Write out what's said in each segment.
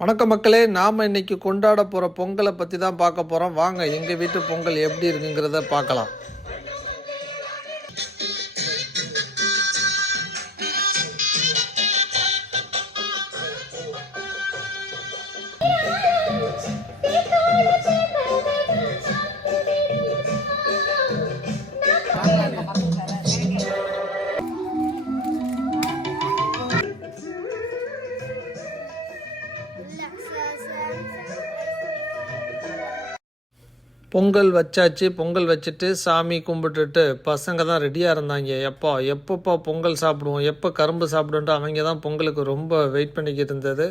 வணக்கம் மக்களே, நாம் இன்னைக்கு கொண்டாட போகிற பொங்கலை பற்றி தான் பார்க்க போகிறோம். வாங்க எங்கள் வீட்டு பொங்கல் எப்படி இருக்குங்கிறத பார்க்கலாம். பொங்கல் வச்சாச்சு. பொங்கல் வச்சுட்டு சாமி கும்பிட்டுட்டு பசங்க தான் ரெடியாக இருந்தாங்க. எப்பப்போ பொங்கல் சாப்பிடுவோம், எப்போ கரும்பு சாப்பிடுன்ட்டு அவங்க தான் பொங்கலுக்கு ரொம்ப வெயிட் பண்ணிக்கிட்டு இருந்தது.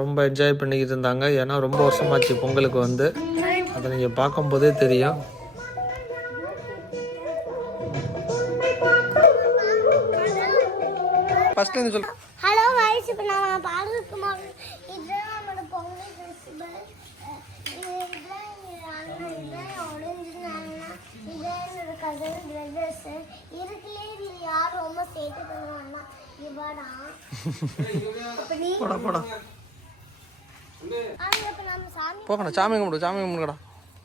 ரொம்ப என்ஜாய் பண்ணிக்கிட்டு இருந்தாங்க. ஏன்னா ரொம்ப வருஷமாச்சு பொங்கலுக்கு வந்து. அதை நீங்கள் பார்க்கும்போதே தெரியும். ஃபஸ்ட்டு சொல். Hello voice. இப்போ நான் பாடுறதுக்கு இதுதான் நம்மளோட பொங்கல் ஃபெஸ்டிவல். போகணும் சாமி கும்பிடு, சாமி கும்பிடுடா.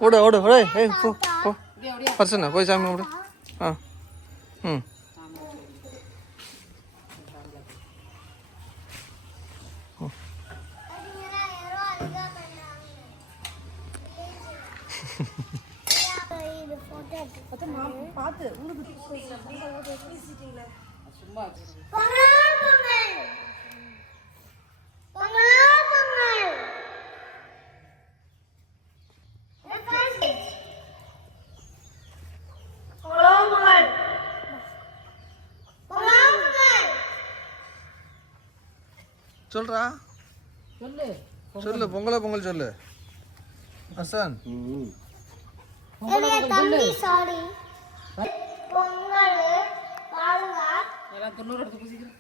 ஓடு ஓடு ஓடு. ஏய் போ போ பர்சனா போய் சாமி கும்பிடு. ஆ ம் சொல்றா, சொல்லு பொங்கலை பொங்கல் சொல்லு ஹசன். தம்பி சாரி பொங்கல் பாருங்க. எல்லாம் 90 எடுத்து பூசிக்கிறேன்.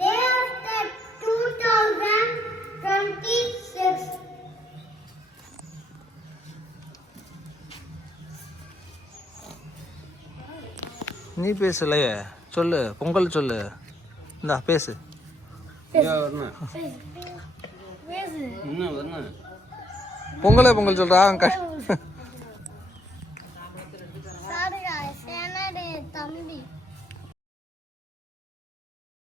Day after 2026. நீ பேசலையே, சொல்லு பொங்கல் சொல்லு. இந்தா பேசு. பொங்கலே பொங்கல் சொல்றா.